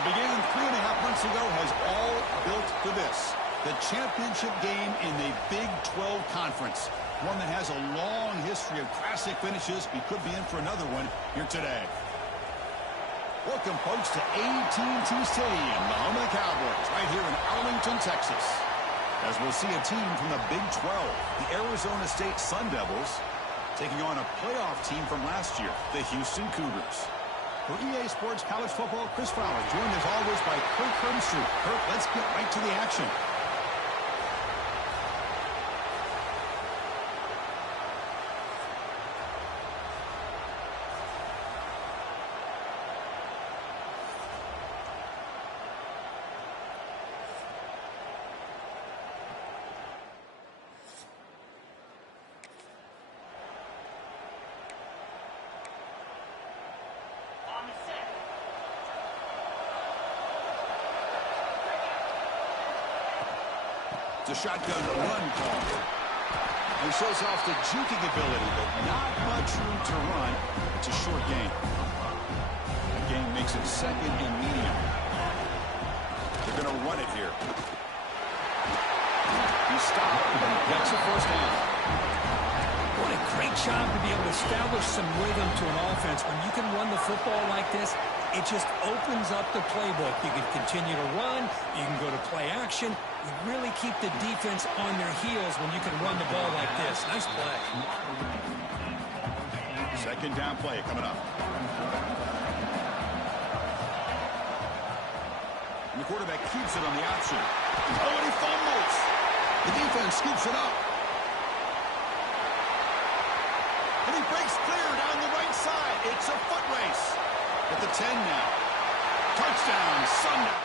What began 3.5 months ago has all built for this. The championship game in the Big 12 Conference. One that has a long history of classic finishes. We could be in for another one here today. Welcome, folks, to AT&T Stadium, the home of the Cowboys, right here in Arlington, Texas. As we'll see a team from the Big 12, the Arizona State Sun Devils, taking on a playoff team from last year, the Houston Cougars. For EA Sports College Football, Chris Fowler, joined as always by Kurt Herbstreit. Kurt, let's get right to the action. The shotgun run call. He shows off the juking ability, but not much room to run. It's a short gain. The game makes it second and medium. They're going to run it here. He stopped and gets a first down. What a great job to be able to establish some rhythm to an offense. When you can run the football like this, it just opens up the playbook. You can continue to run. You can go to play action. You really keep the defense on their heels when you can run the ball like this. Nice play. Second down play coming up. And the quarterback keeps it on the option. Oh, and he fumbles. The defense scoops it up. And he breaks clear down the right side. It's a foot race. At the 10 now. Touchdown, Sunday.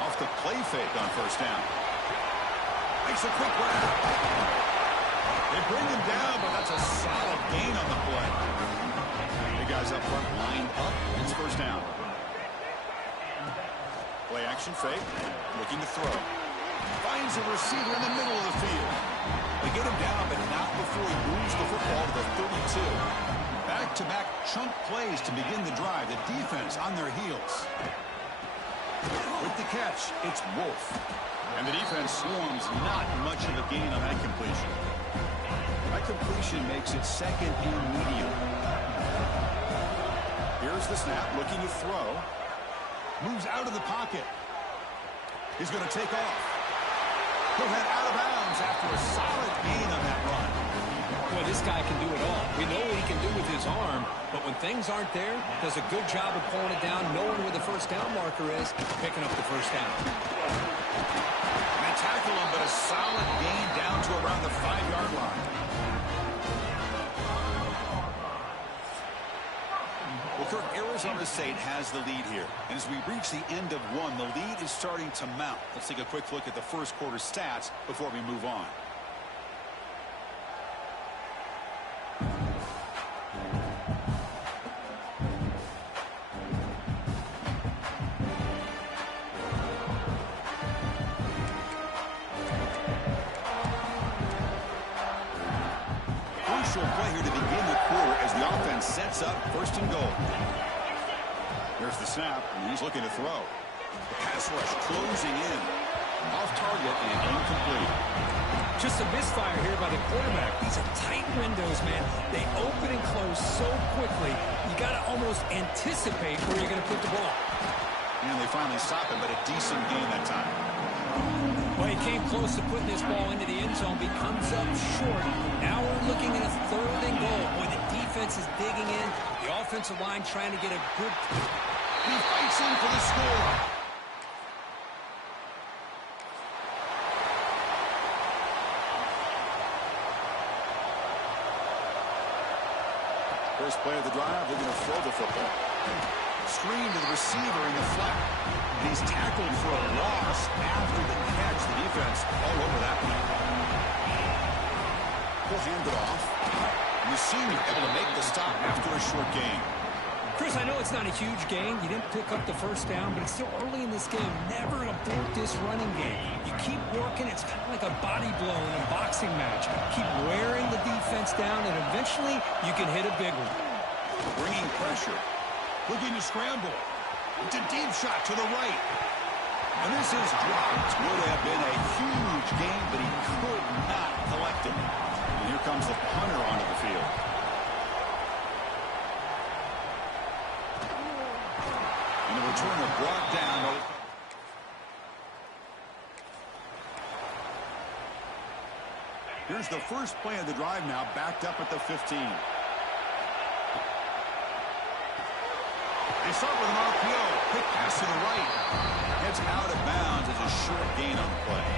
Off the play fake on first down. Makes a quick grab. They bring him down, but that's a solid gain on the play. The guys up front lined up. It's first down. Play action fake. Looking to throw. Finds a receiver in the middle of the field. They get him down, but not before he moves the football to the 32. Back-to-back chunk plays to begin the drive. The defense on their heels. With the catch, it's Wolf. And the defense swarms, not much of a gain on that completion. That completion makes it second and medium. Here's the snap, looking to throw. Moves out of the pocket. He's going to take off. He'll head out of bounds after a solid gain on that run. Boy, this guy can do it all. We know what he can do with his arm, but when things aren't there, does a good job of pulling it down, knowing where the first down marker is, picking up the first down. And they tackle him, but a solid gain down to around the 5-yard line. Well, Kirk, Arizona State has the lead here. And as we reach the end of one, the lead is starting to mount. Let's take a quick look at the first quarter stats before we move on. Play here to begin the quarter as the offense sets up first and goal. Here's the snap, and he's looking to throw. The pass rush closing in. Off target and incomplete. Just a misfire here by the quarterback. These are tight windows, man. They open and close so quickly. You got to almost anticipate where you're going to put the ball. And they finally stop it, but a decent gain that time. Well, he came close to putting this ball into the end zone, but he comes up short. Now we're looking at a third and goal. Boy, the defense is digging in. The offensive line trying to get a good... He fights in for the score. First play of the drive, they're going to throw the football. Screen to the receiver in the flat. And he's tackled for a loss after the catch. The defense all over that one. He'll hand it off. Musim able to make the stop after a short gain. Chris, I know it's not a huge gain. You didn't pick up the first down, but it's still early in this game. Never abort this running game. You keep working. It's kind of like a body blow in a boxing match. Keep wearing the defense down, and eventually you can hit a big one. Bringing pressure. Looking to scramble. It's a deep shot to the right. And this is dropped. Would have been a huge gain, but he could not collect it. And here comes the punter onto the field. And the returner brought down. Here's the first play of the drive now, backed up at the 15. They start with an RPO. Quick pass to the right. Gets out of bounds as a short gain on the play.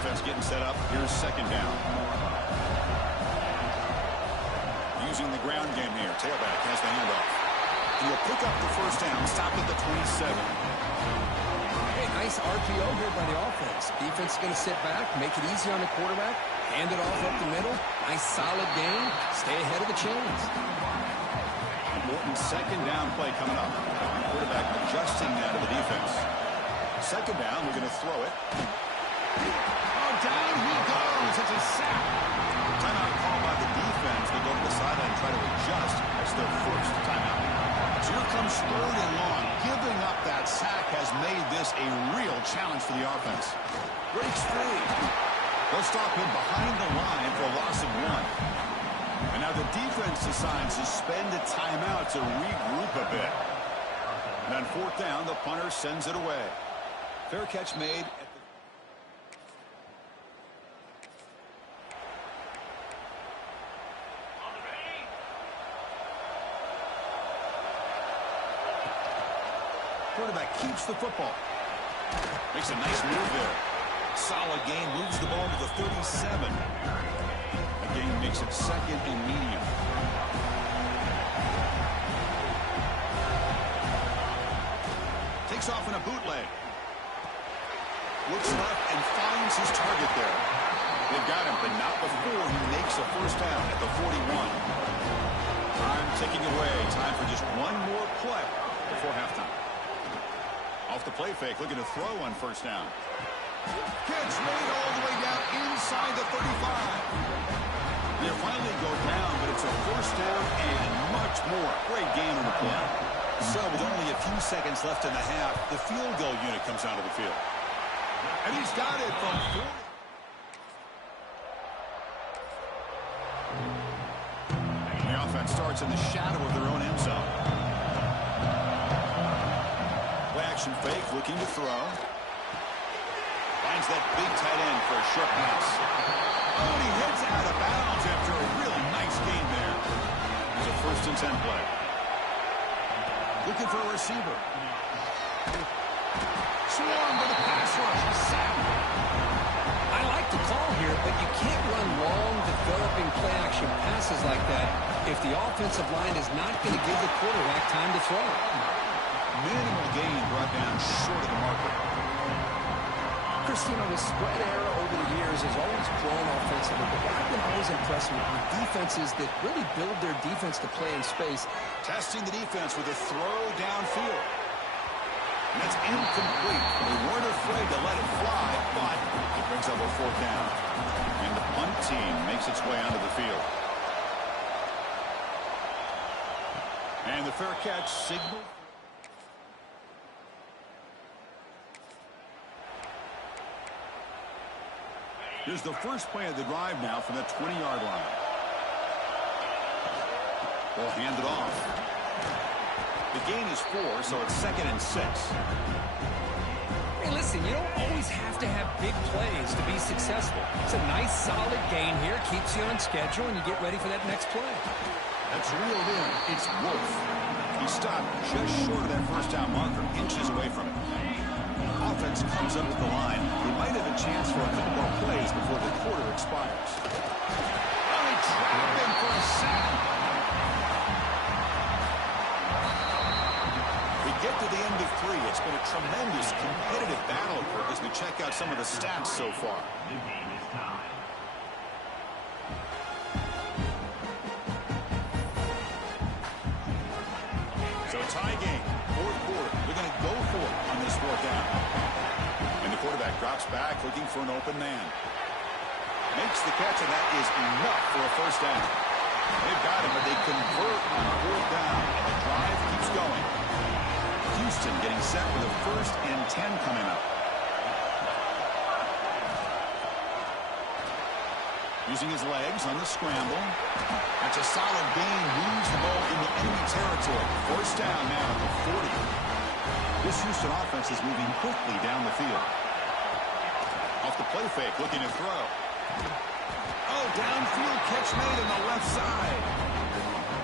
Offense getting set up. Here's second down. Using the ground game here. Tailback has the handoff. And he'll pick up the first down. Stopped at the 27. Hey, nice RPO here by the offense. Defense is going to sit back, make it easy on the quarterback, hand it off up the middle. Nice solid gain. Stay ahead of the chains. Morton's second down play coming up. Quarterback adjusting now to the defense. Second down, we're going to throw it. Oh, down he goes. It's a sack. Timeout called by the defense. They go to the sideline and try to adjust. That's their first timeout. So here comes third and long. Giving up that sack has made this a real challenge for the offense. Breaks free. They'll stop him behind the line for a loss of 1. And now the defense decides to spend a timeout to regroup a bit. And on fourth down, the punter sends it away. Fair catch made. Quarterback keeps the football. Makes a nice move there. Solid gain, moves the ball to the 37. Gain makes it second and medium. Takes off in a bootleg. Looks left and finds his target there. They've got him, but not before he makes a first down at the 41. Time ticking away. Time for just one more play before halftime. Off the play fake, looking to throw on first down. Gets made all the way down inside the 35. They finally go down, but it's a first down and much more. Great gain on the play. So with only a few seconds left in the half, the field goal unit comes onto the field. And he's got it from 40. The offense starts in the shadow of their own end zone. Play action fake, looking to throw. Finds that big tight end for a short pass. Oh, and he hits out of bounds after a really nice game there. It's a first and 10 play. Looking for a receiver. Swarm with a pass rush. Sack. I like the call here, but you can't run long, developing play-action passes like that if the offensive line is not going to give the quarterback time to throw. Minimal gain brought down short of the marker. Christine, the spread era over the years has always grown offensively, but I've been always impressed with defenses that really build their defense to play in space. Testing the defense with a throw downfield. And that's incomplete. They weren't afraid to let it fly, but it brings up a fourth down. And the punt team makes its way onto the field. And the fair catch signal. Here's the first play of the drive now from the 20-yard line. We'll hand it off. The gain is 4, so it's second and 6. Hey, listen, you don't always have to have big plays to be successful. It's a nice, solid gain here. Keeps you on schedule, and you get ready for that next play. That's reeled in. It's Wolf. He stopped just short of that first down marker, inches away from it. Offense comes up to the line. They might have a chance for a couple more plays before the quarter expires. Oh, they trap him for a sack. We get to the end of 3. It's been a tremendous competitive battle as we check out some of the stats so far. it. They're going to go for it on this fourth down. And the quarterback drops back, looking for an open man. Makes the catch, and that is enough for a first down. They've got him, but they convert on fourth down, and the drive keeps going. Houston getting set with a 1st and 10 coming up. Using his legs on the scramble. That's a solid gain. Moves the ball into enemy territory. First down now at the 40. This Houston offense is moving quickly down the field. Off the play fake, looking to throw. Oh, downfield catch made on the left side.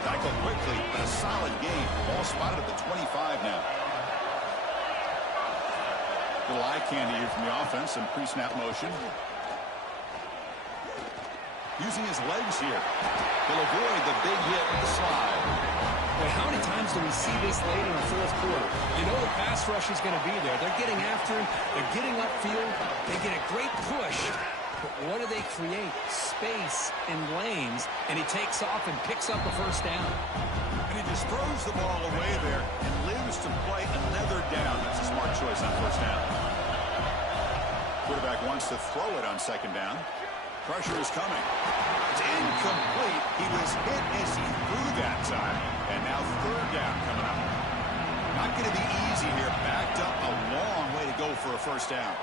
Tackled quickly, but a solid gain. Ball spotted at the 25 now. Little eye candy here from the offense. Some pre-snap motion. Using his legs here. He'll avoid the big hit with the slide. Boy, how many times do we see this late in the fourth quarter? You know the pass rush is going to be there. They're getting after him. They're getting upfield. They get a great push. But what do they create? Space and lanes. And he takes off and picks up a first down. And he just throws the ball away there and lives to play another down. That's a smart choice on first down. Quarterback wants to throw it on second down. Pressure is coming. It's incomplete. He was hit as he threw that time. And now third down coming up. Not going to be easy here. Backed up a long way to go for a first down.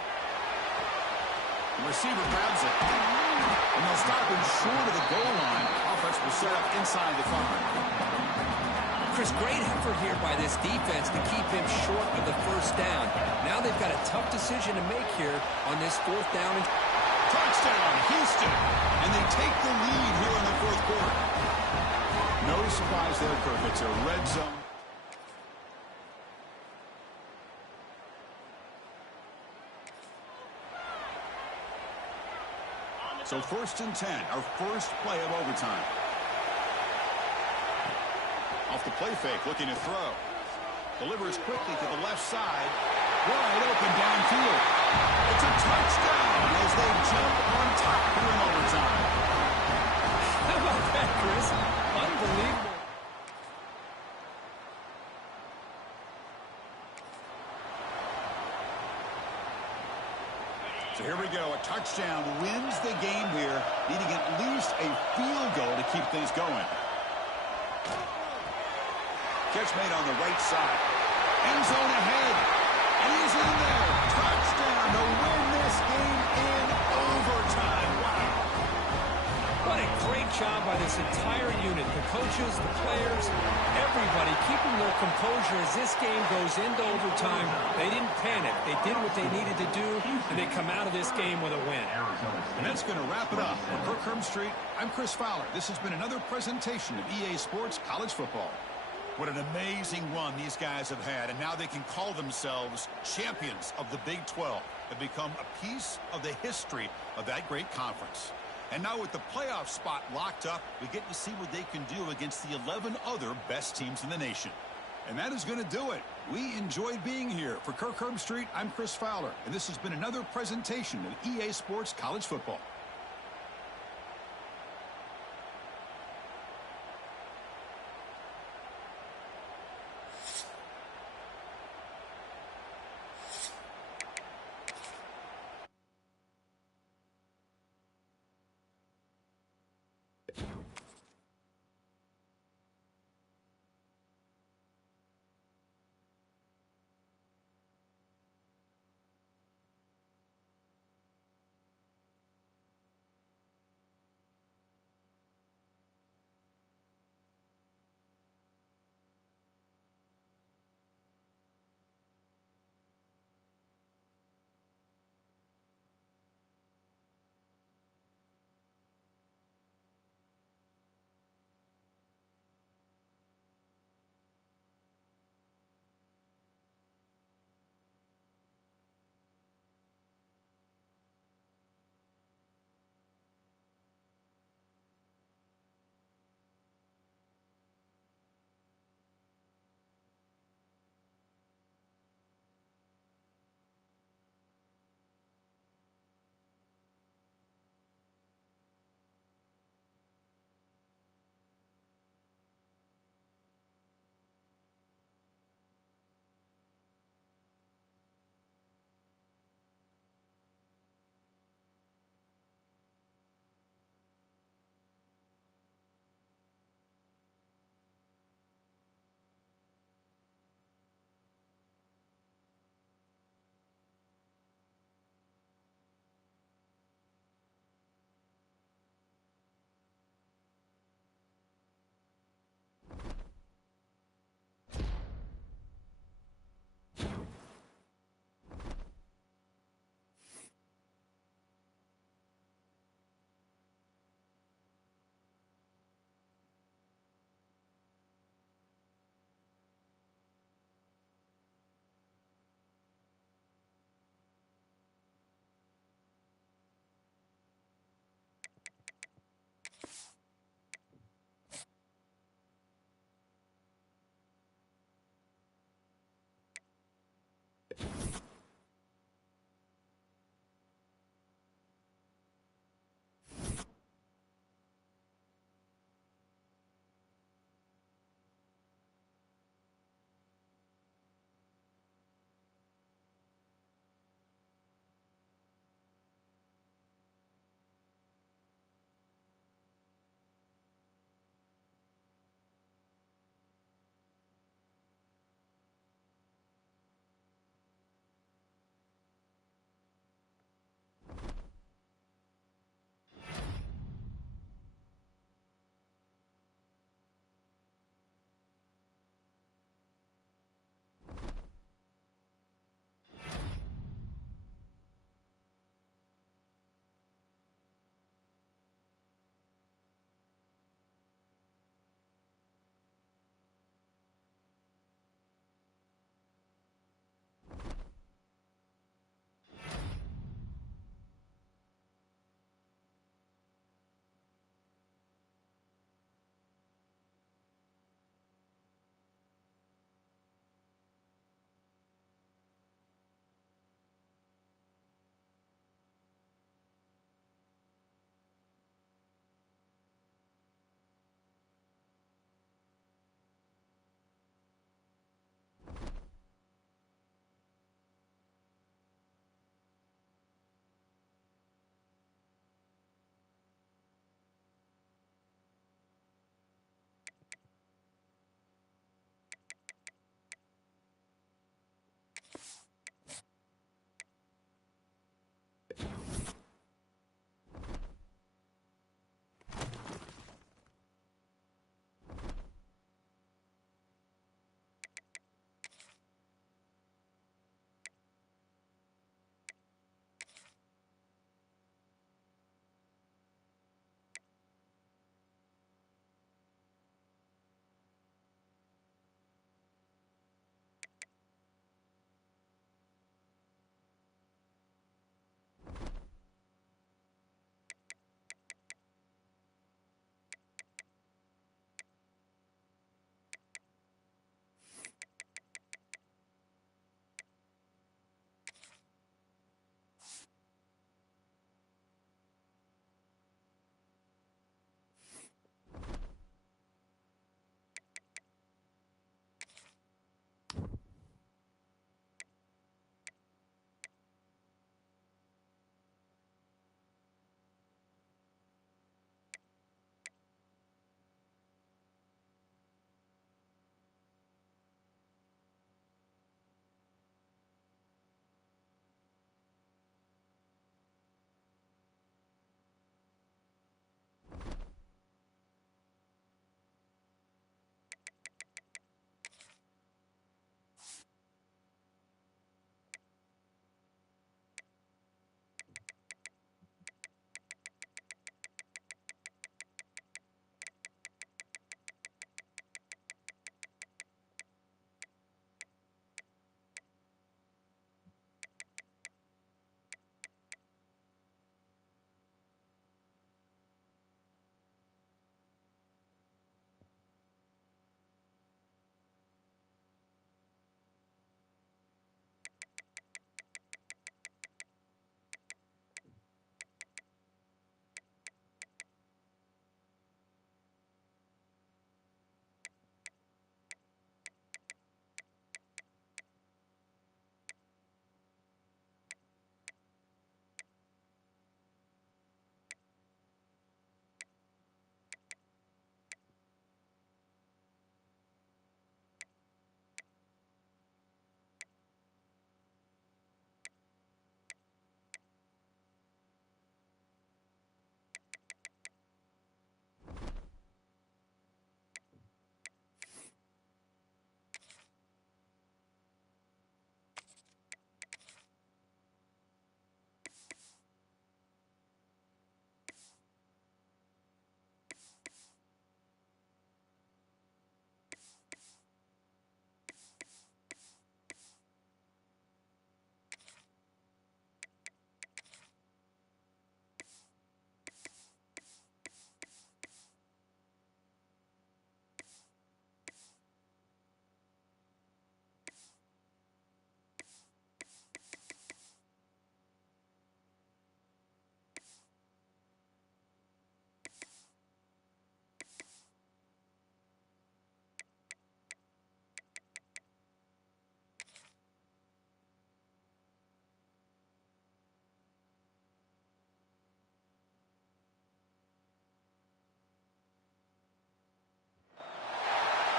The receiver grabs it. And they'll stop him short of the goal line. Offense will set up inside the 5. Chris, great effort here by this defense to keep him short of the first down. Now they've got a tough decision to make here on this fourth down. Touchdown, Houston. And they take the lead here in the fourth quarter. No surprise there, Kirk. It's a red zone. So 1st and 10, our first play of overtime. Off the play fake, looking to throw. Delivers quickly to the left side. Wide open downfield. It's a touchdown as they jump on top here in overtime. How about that, Chris? Unbelievable. So here we go. A touchdown wins the game here, needing at least a field goal to keep things going. Catch made on the right side. End zone ahead. And he's in there. Touchdown to win this game in overtime. Wow. What a great job by this entire unit. The coaches, the players, everybody keeping their composure as this game goes into overtime. They didn't panic. They did what they needed to do, and they come out of this game with a win. And that's going to wrap it up. For Kirk Street, I'm Chris Fowler. This has been another presentation of EA Sports College Football. What an amazing run these guys have had, and now they can call themselves champions of the Big 12. Have become a piece of the history of that great conference. And now with the playoff spot locked up, we get to see what they can do against the 11 other best teams in the nation. And that is going to do it. We enjoyed being here. For Kirk Street, I'm Chris Fowler, and this has been another presentation of EA Sports College Football.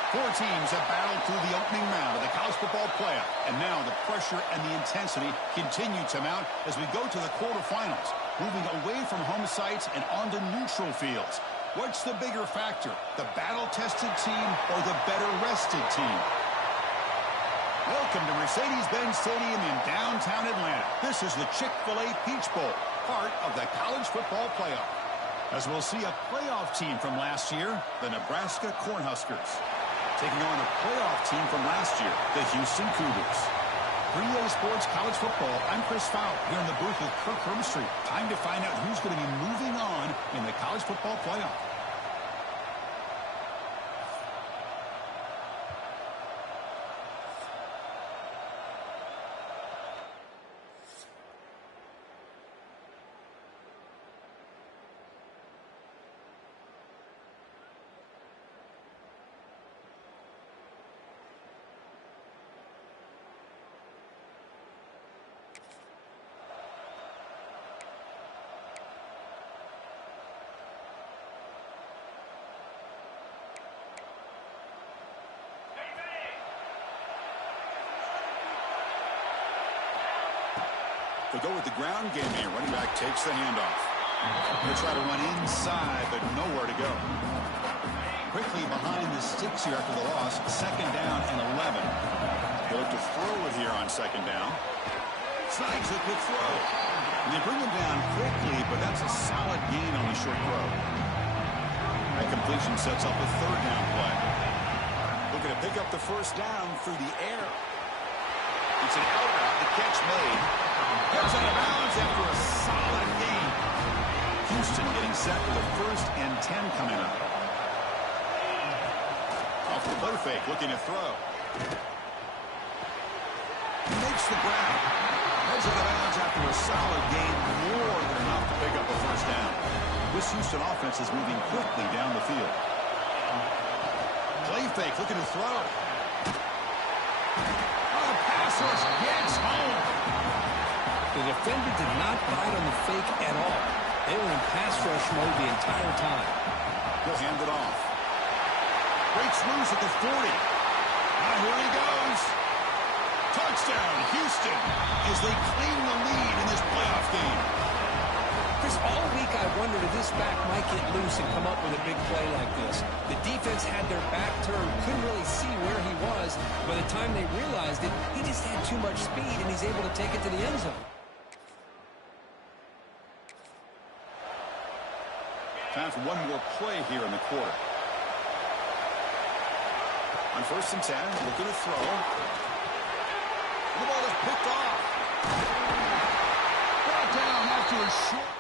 Four teams have battled through the opening round of the college football playoff, and now the pressure and the intensity continue to mount as we go to the quarterfinals, moving away from home sites and onto neutral fields. What's the bigger factor, the battle-tested team or the better-rested team? Welcome to Mercedes-Benz Stadium in downtown Atlanta. This is the Chick-fil-A Peach Bowl, part of the college football playoff. As we'll see a playoff team from last year, the Nebraska Cornhuskers, taking on a playoff team from last year, the Houston Cougars. 3A Sports College Football, I'm Chris Fowler, here in the booth with Kirk Herbstreit. Time to find out who's going to be moving on in the college football playoff. They go with the ground game here. Running back takes the handoff. Going to try to run inside, but nowhere to go. Quickly behind the sticks here after the loss. Second down and 11. They'll look to throw it here on second down. Snags it with throw. And they bring him down quickly, but that's a solid gain on the short throw. That completion sets up a third down play. Looking to pick up the first down through the air. It's an out route. The catch made. Goes out of bounds after a solid gain. Houston getting set for the 1st and 10 coming up. Off the play fake, looking to throw. Makes the grab. Heads out of bounds after a solid gain. More than enough to pick up a first down. This Houston offense is moving quickly down the field. Play fake, looking to throw. Oh, pass rush gets home. The defender did not bite on the fake at all. They were in pass rush mode the entire time. He'll hand it off. Breaks loose at the 40. Now here he goes. Touchdown, Houston, as they claim the lead in this playoff game. Chris, all week I wondered if this back might get loose and come up with a big play like this. The defense had their back turned, couldn't really see where he was. By the time they realized it, he just had too much speed, and he's able to take it to the end zone. Time for one more play here in the quarter. On 1st and 10, looking to throw. The ball is picked off. Brought down after a short.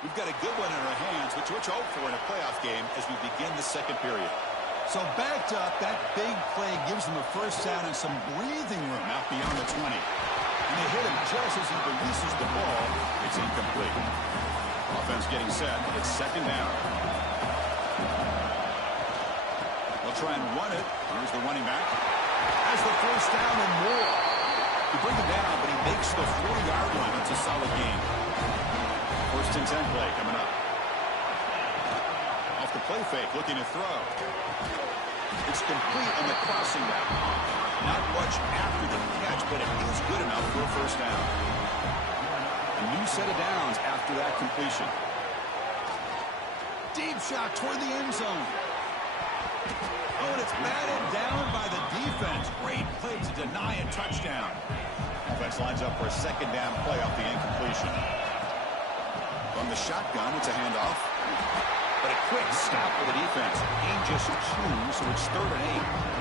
We've got a good one in our hands, which we're hope for in a playoff game as we begin the second period. So backed up, that big play gives them a first down and some breathing room out beyond the 20. And they hit him just as he releases the ball. It's incomplete. Offense getting set. It's second down. They'll try and run it. Here's the running back. Has the first down and more. You bring it down, but he makes the 40-yard line. That's a solid gain. 1st and 10 play coming up. Off the play fake, looking to throw. It's complete on the crossing route. Not much after the catch, but it is good enough for a first down. A new set of downs after that completion. Deep shot toward the end zone. Oh, and it's batted down by the defense. Great play to deny a touchdown. Defense lines up for a second down play off the incompletion. From the shotgun, it's a handoff. But a quick stop for the defense. Gain just 2, so it's 3rd and 8.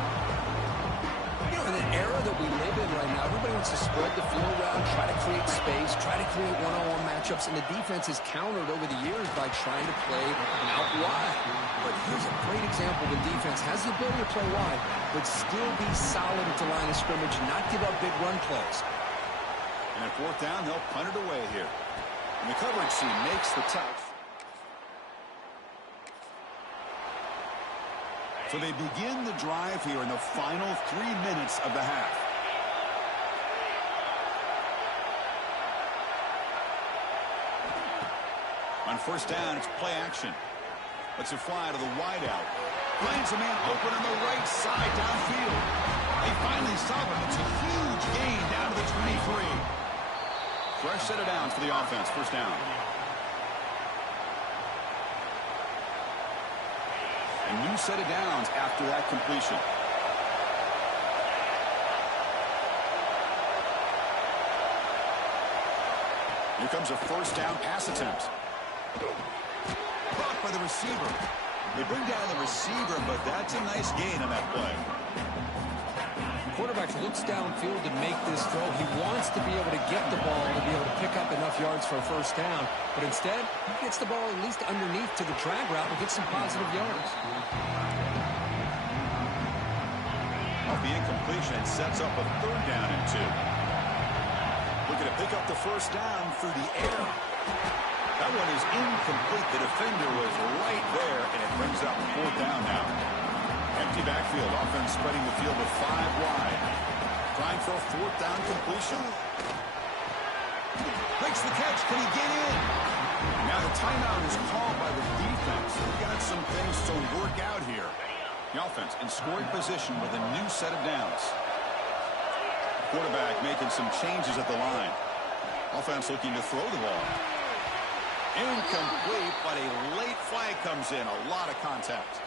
You know, in the era that we live in right now, everybody wants to spread the field around, try to create space, try to create one-on-one matchups, and the defense has countered over the years by trying to play out wide. But here's a great example. The defense has the ability to play wide, but still be solid at the line of scrimmage and not give up big run plays. And at 4th down, they'll punt it away here. And the coverage team makes the touch. So they begin the drive here in the final 3 minutes of the half. On 1st down, it's play action. Let's fly to the wideout. Finds a man open on the right side downfield. They finally stop him. It's a huge gain down to the 23. Fresh set of downs for the offense. First down. A new set of downs after that completion. Here comes a first down pass attempt. Caught by the receiver. They bring down the receiver, but that's a nice gain on that play. Quarterback looks downfield to make this throw. He wants to be able to get the ball to be able to pick up enough yards for a first down. But instead, he gets the ball at least underneath to the drag route and gets some positive yards. Off the incompletion, sets up a third down and 2. Looking to pick up the first down through the air. That one is incomplete. The defender was right there, and it brings up fourth down now. Empty backfield. Offense spreading the field with 5 wide. Trying for a fourth down completion. Makes the catch. Can he get in? Now the timeout is called by the defense. We've got some things to work out here. The offense in scoring position with a new set of downs. Quarterback making some changes at the line. Offense looking to throw the ball. Incomplete, but a late flag comes in. A lot of contact.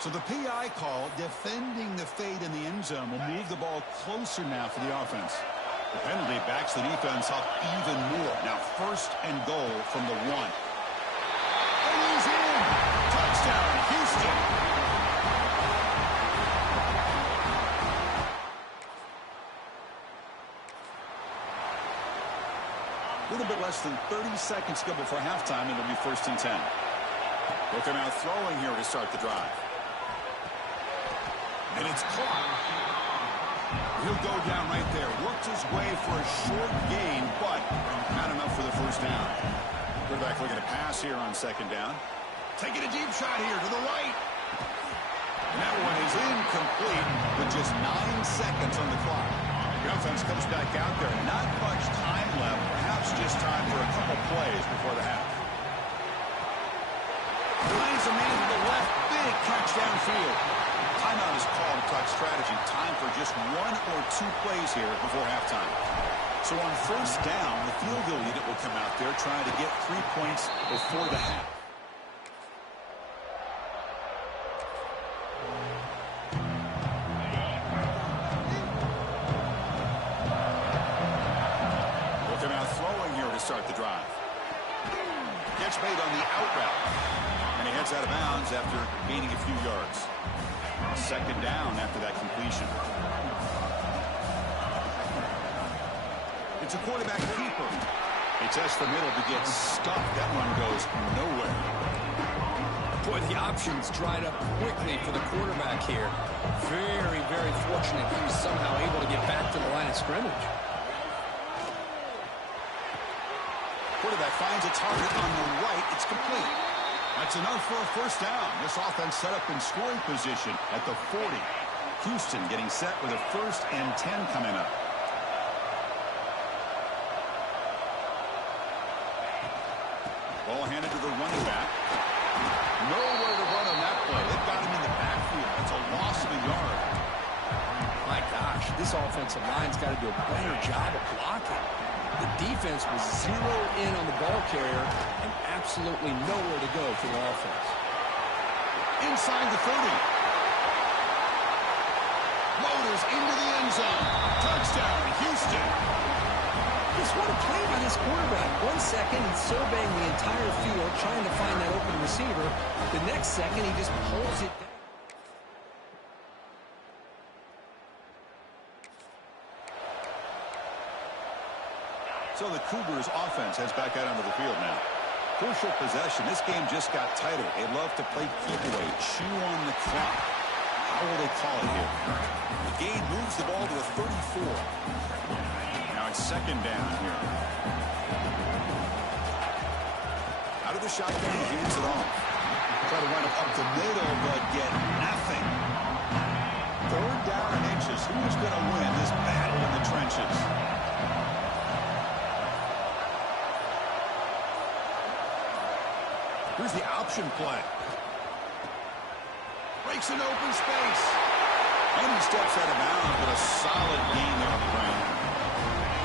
So the PI call, defending the fade in the end zone, will move the ball closer now for the offense. The penalty backs the defense up even more. Now first and goal from the 1. And he's in. Touchdown, Houston. A little bit less than 30 seconds to go before halftime, and it'll be first and 10. Looking out throwing here to start the drive. And it's caught. He'll go down right there. Works his way for a short gain, but not enough for the first down. Quarterback looking to pass here on second down. Taking a deep shot here to the right. And that one is incomplete with just 9 seconds on the clock. The offense comes back out there. Not much time left. Perhaps just time for a couple plays before the half. Finds a man to the left. Big catch downfield. Timeout is called to talk strategy. Time for just 1 or 2 plays here before halftime. So on first down, the field goal unit will come out there trying to get 3 points before the half. Start the drive. Catch made on the out route. And he heads out of bounds after gaining a few yards. Second down after that completion. It's a quarterback keeper. They test the middle to get stuffed. That one goes nowhere. Boy, the options dried up quickly for the quarterback here. Very, very fortunate he was somehow able to get back to the line of scrimmage. Quarterback finds a target on the right. It's complete. That's enough for a first down. This offense set up in scoring position at the 40. Houston getting set with a first and 10 coming up. Ball handed to the running back. Nowhere to run on that play. They've got him in the backfield. That's a loss of a yard. My gosh, this offensive line's got to do a better job of blocking. The defense was zeroed in on the ball carrier and absolutely nowhere to go for the offense. Inside the 30. Motors into the end zone. Touchdown, Houston. Just what a play by this quarterback. 1 second, he's surveying the entire field, trying to find that open receiver. The next second, he just pulls it down. So the Cougars offense heads back out onto the field now. Crucial possession. This game just got tighter. They love to play keep away, chew on the clock. How will they call it here? The game moves the ball to the 34. Now it's second down here. Out of the shotgun, he hands it off. Try to run it up the middle, but get nothing. Third down and inches. Who's going to win this battle in the trenches? Here's the option play. Breaks an open space. And he steps out of bounds, but a solid gain there on the ground.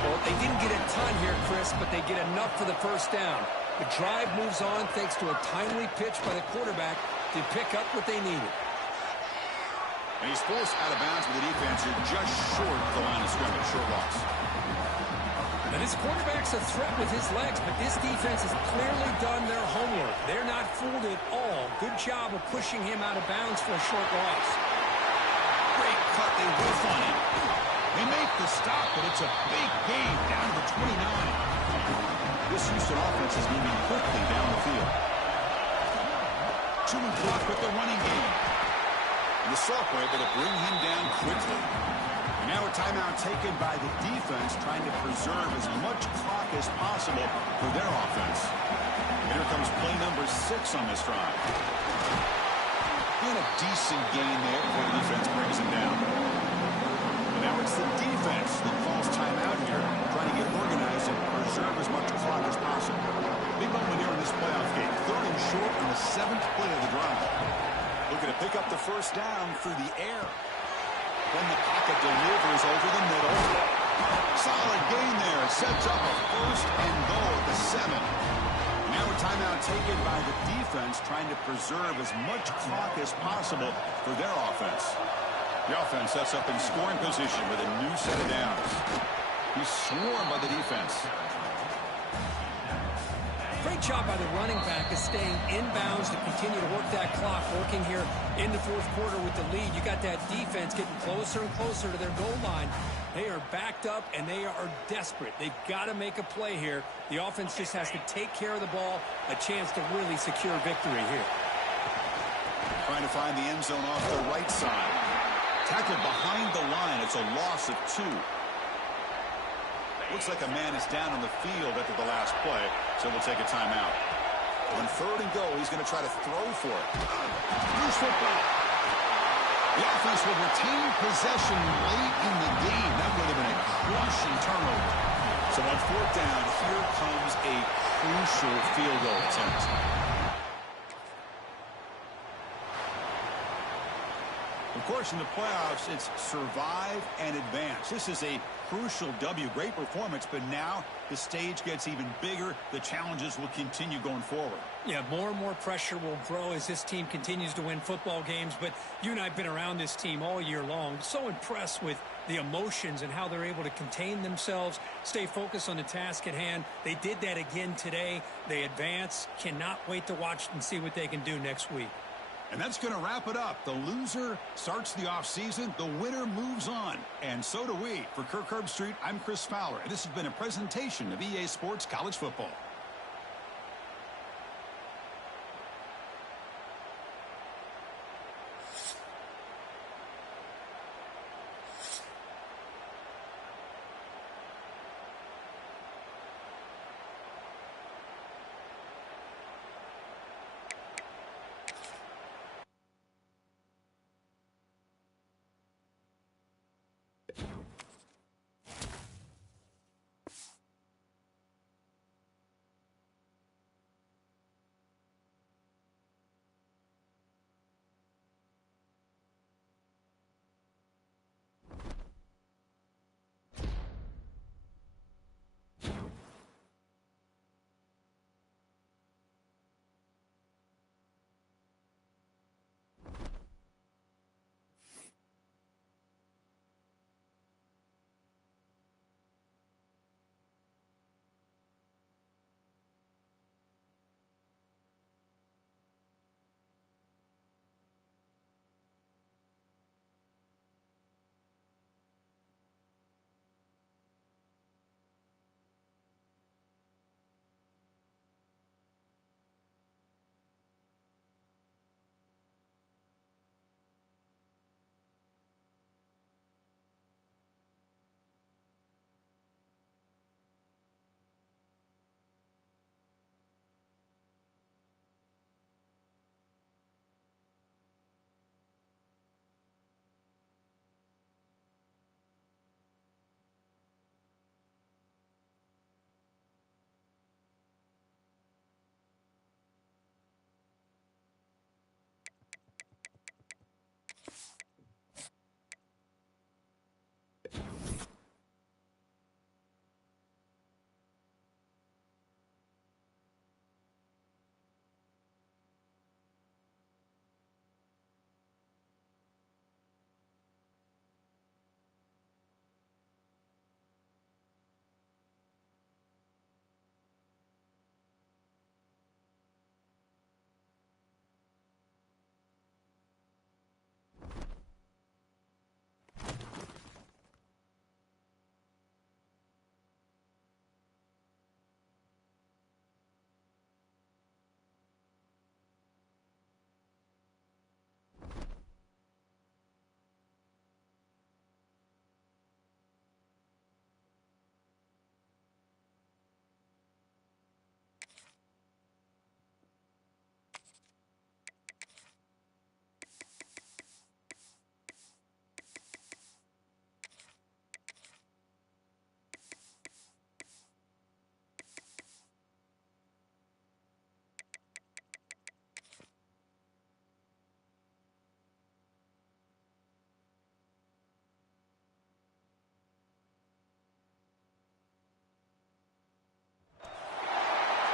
Well, they didn't get a ton here, Chris, but they get enough for the first down. The drive moves on thanks to a timely pitch by the quarterback to pick up what they needed. And he's forced out of bounds with the defense here just short of the line of scrimmage. Short loss. And his quarterback's a threat with his legs, but this defense has clearly done their homework. They're not fooled at all. Good job of pushing him out of bounds for a short loss. Great cut. They whiff on him. They make the stop, but it's a big gain down to the 29. This Houston offense is moving quickly down the field. Chewing clock with the running game. And the sophomore able to bring him down quickly. Now a timeout taken by the defense, trying to preserve as much clock as possible for their offense. Here comes play number 6 on this drive. And a decent gain there before the defense brings him down. And now it's the defense that calls timeout here, trying to get organized and preserve as much clock as possible. Big moment here in this playoff game. 3rd and short on the 7th play of the drive. Looking to pick up the first down through the air. Then the pocket delivers over the middle. Solid gain there. Sets up a 1st and goal at the 7. Now a timeout taken by the defense, trying to preserve as much clock as possible for their offense. The offense sets up in scoring position with a new set of downs. He's swarmed by the defense. Great job by the running back of staying inbounds to continue to work that clock, working here in the 4th quarter with the lead. You got that defense getting closer and closer to their goal line. They are backed up, and they are desperate. They've got to make a play here. The offense just has to take care of the ball, a chance to really secure victory here. Trying to find the end zone off the right side. Tackled behind the line. It's a loss of 2. Looks like a man is down on the field after the last play, so we'll take a timeout. On 3rd and goal, he's going to try to throw for it. Loose football. The offense will retain possession late in the game. That would have been a crushing turnover. So on 4th down, here comes a crucial field goal attempt. Of course, in the playoffs, it's survive and advance. This is a crucial W. Great performance, but now the stage gets even bigger. The challenges will continue going forward. Yeah, more and more pressure will grow as this team continues to win football games, but you and I have been around this team all year long. So impressed with the emotions and how they're able to contain themselves, stay focused on the task at hand. They did that again today. They advance. Cannot wait to watch and see what they can do next week. And that's going to wrap it up. The loser starts the offseason. The winner moves on. And so do we. For Kirk Herbstreit, I'm Chris Fowler. And this has been a presentation of EA Sports College Football.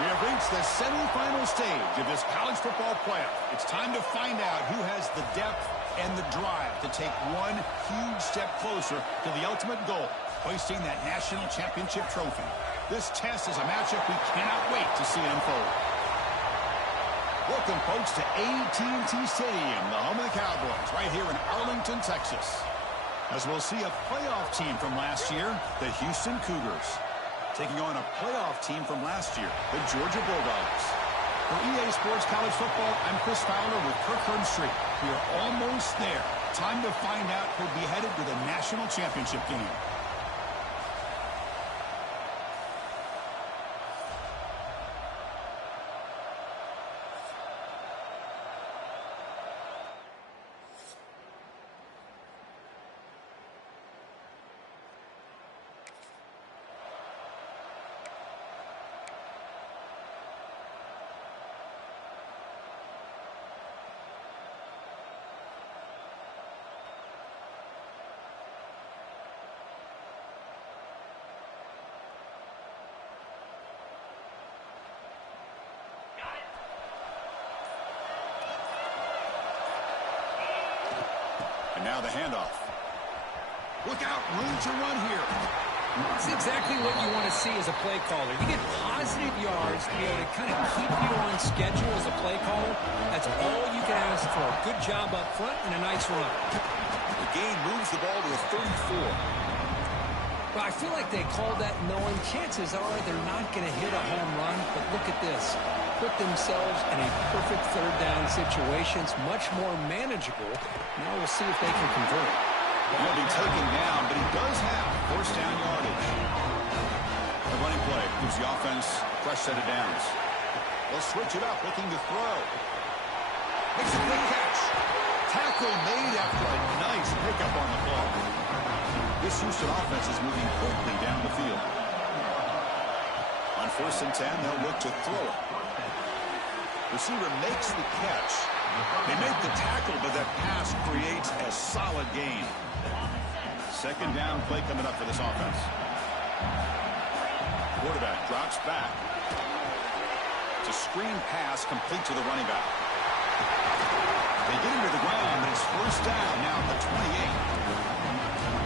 We have reached the semifinal stage of this college football playoff. It's time to find out who has the depth and the drive to take one huge step closer to the ultimate goal, hoisting that national championship trophy. This test is a matchup we cannot wait to see unfold. Welcome, folks, to AT&T Stadium, the home of the Cowboys, right here in Arlington, Texas. As we'll see a playoff team from last year, the Houston Cougars, taking on a playoff team from last year, the Georgia Bulldogs. For EA Sports College Football, I'm Chris Fowler with Kirk Herbstreit. We are almost there. Time to find out who'll be headed to the national championship game. And now the handoff. Look out, room to run here. It's exactly what you want to see as a play caller. You get positive yards to be able to kind of keep you on schedule as a play caller. That's all you can ask for. Good job up front and a nice run. The game moves the ball to a 34. Well, I feel like they called that knowing chances are they're not going to hit a home run. But look at this. Put themselves in a perfect third down situation. It's much more manageable. Now we'll see if they can convert. He'll be taken down, but he does have first down yardage. The running play gives the offense a fresh set of downs. They'll switch it up, looking to throw. Makes a quick catch. Tackle made after a nice pickup on the play. This Houston offense is moving quickly down the field. On 1st and 10, they'll look to throw it. Receiver makes the catch. They make the tackle, but that pass creates a solid gain. Second down play coming up for this offense. Quarterback drops back. It's a screen pass complete to the running back. They get him to the ground, but it's first down now at the 28.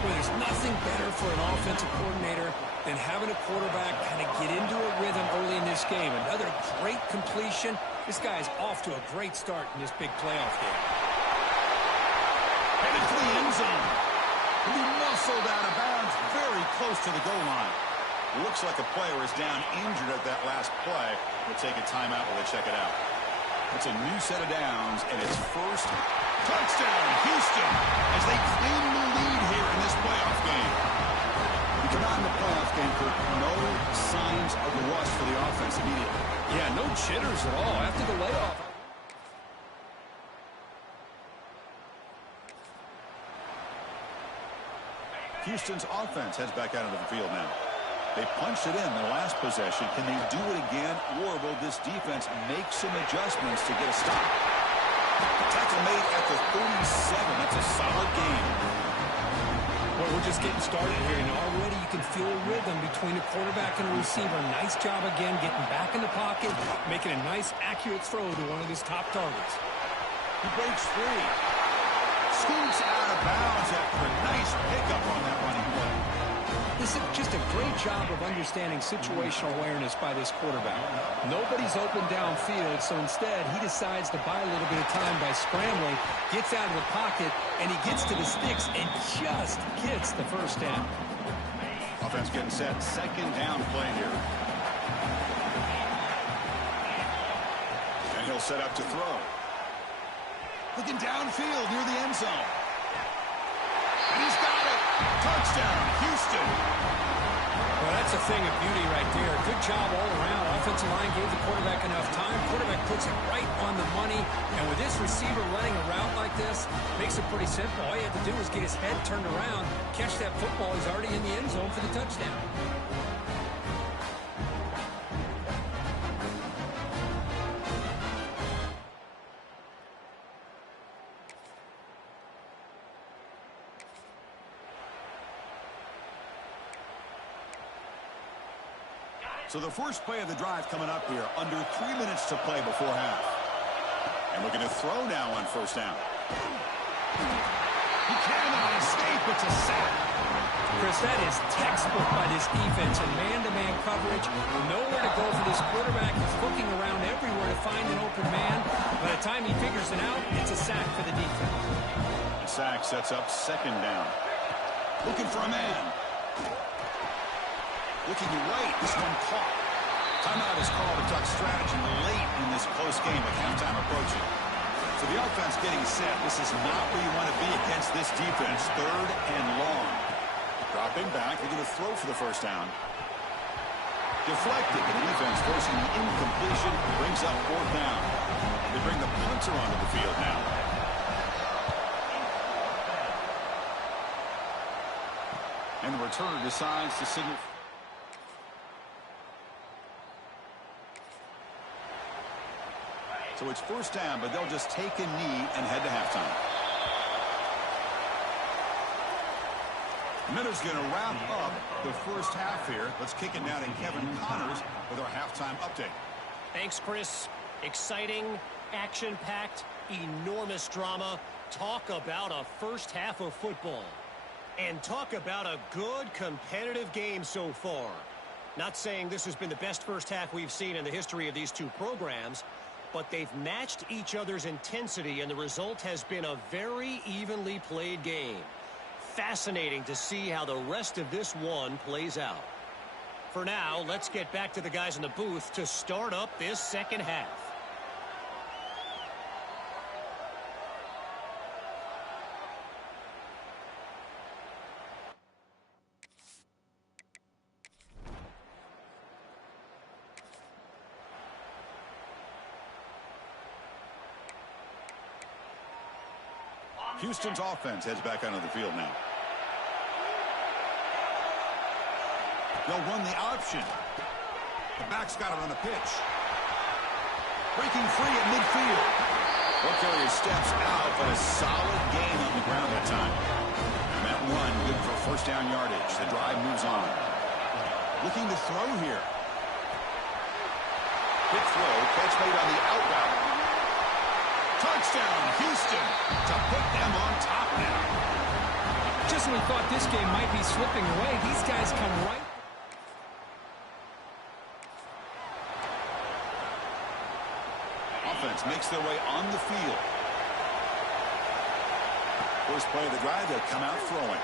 Well, there's nothing better for an offensive coordinator than having a quarterback kind of get into a rhythm early in this game. Another great completion. This guy is off to a great start in this big playoff game. Headed to the end zone. He muscled out of bounds very close to the goal line. Looks like a player is down injured at that last play. We'll take a timeout while they check it out. It's a new set of downs, and it's first touchdown, Houston, as they claim the lead here in this playoff game. You come out in the playoff game, Kirk, no signs of rust for the offense immediately. Yeah, no jitters at all after the layoff. Houston's offense heads back out into the field now. They punched it in their last possession. Can they do it again, or will this defense make some adjustments to get a stop? Tackle made at the 37. That's a solid game. Well, we're just getting started here, and already you can feel a rhythm between the quarterback and a receiver. Nice job again getting back in the pocket, making a nice, accurate throw to one of his top targets. He breaks free. Scoots out of bounds after a nice pickup on that running play. This is just a great job of understanding situational awareness by this quarterback. Nobody's open downfield, so instead he decides to buy a little bit of time by scrambling, gets out of the pocket, and he gets to the sticks and just gets the first down. Offense getting set. Second down play here. And he'll set up to throw. Looking downfield near the end zone. And he's got it. Touchdown, Houston. Well, that's a thing of beauty right there. Good job all around. Offensive line gave the quarterback enough time. Quarterback puts it right on the money. And with this receiver running a route like this, makes it pretty simple. All he had to do was get his head turned around, catch that football. He's already in the end zone for the touchdown. So the first play of the drive coming up here, under 3 minutes to play before half. And we're going to throw now on first down. He cannot escape. It's a sack. Chris, that is textbook by this defense and man-to-man coverage. Nowhere to go for this quarterback. He's looking around everywhere to find an open man. By the time he figures it out, it's a sack for the defense. The sack sets up second down. Looking for a man. Looking right. This one caught. Timeout is called to talk strategy late in this close game with halftime approaching. So the offense getting set. This is not where you want to be against this defense. Third and long. Dropping back. They're going to throw for the first down. Deflected. The defense forcing the incompletion. Brings up fourth down. They bring the punter onto the field now. And the returner decides to signal. So it's first down, but they'll just take a knee and head to halftime. Miller's going to wrap up the first half here. Let's kick it down to Kevin Connors with our halftime update. Thanks, Chris. Exciting, action-packed, enormous drama. Talk about a first half of football. And talk about a good competitive game so far. Not saying this has been the best first half we've seen in the history of these two programs, but they've matched each other's intensity, and the result has been a very evenly played game. Fascinating to see how the rest of this one plays out. For now, let's get back to the guys in the booth to start up this second half. Houston's offense heads back onto the field now. They'll run the option. The back's got it on the pitch. Breaking free at midfield. Ball carrier steps out, but a solid gain on the ground that time. And that run good for first down yardage. The drive moves on. Looking to throw here. Quick throw. Catch made on the out route. Touchdown, Houston, to put them on top now. Just when we thought this game might be slipping away, these guys come right. Offense makes their way on the field. First play of the drive, they'll come out throwing.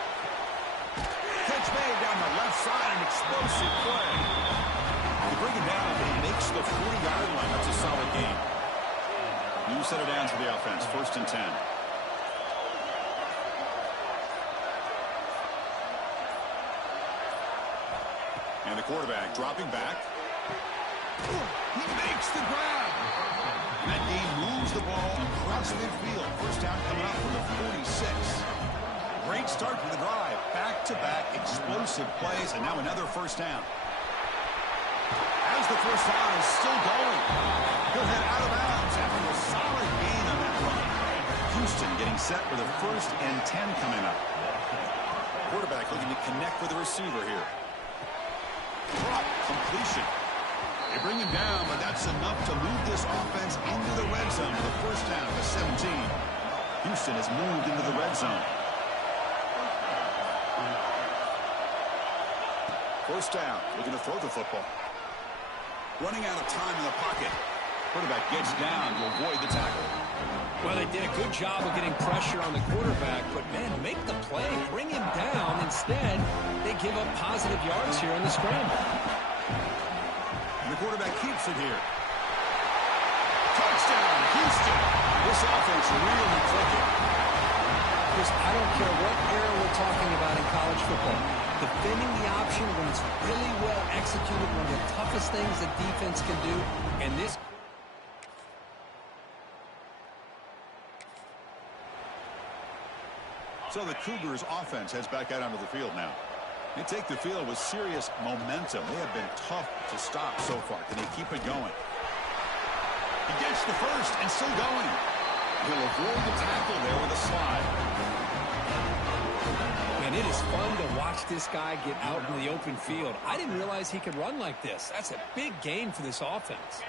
Catch made down the left side, an explosive play. They bring him down, but he makes the 40-yard line. That's a solid game. New set of downs for the offense, first and 10. And the quarterback dropping back. He makes the grab. That game moves the ball across midfield. First down coming up from the 46. Great start to the drive. Back-to-back explosive plays, and now another first down. As the first down is still going. He'll head out of bounds after a solid gain on that run. Houston getting set for the first and 10 coming up. Quarterback looking to connect with the receiver here. Drop completion. They bring him down, but that's enough to move this offense into the red zone for the first down of the 17. Houston has moved into the red zone. First down, looking to throw the football. Running out of time in the pocket. Quarterback gets down to avoid the tackle. Well, they did a good job of getting pressure on the quarterback, but, man, make the play. Bring him down. Instead, they give up positive yards here on the scramble. And the quarterback keeps it here. Touchdown, Houston. This offense really clicking. Chris, I don't care what era we're talking about in college football. Defending the option when it's really well executed, one of the toughest things that defense can do. And this... So the Cougars offense heads back out onto the field now. They take the field with serious momentum. They have been tough to stop so far. Can they keep it going? He gets the first and still going. He'll avoid the tackle there with a slide. And And it is fun to watch this guy get out in the open field. I didn't realize he could run like this. That's a big gain for this offense.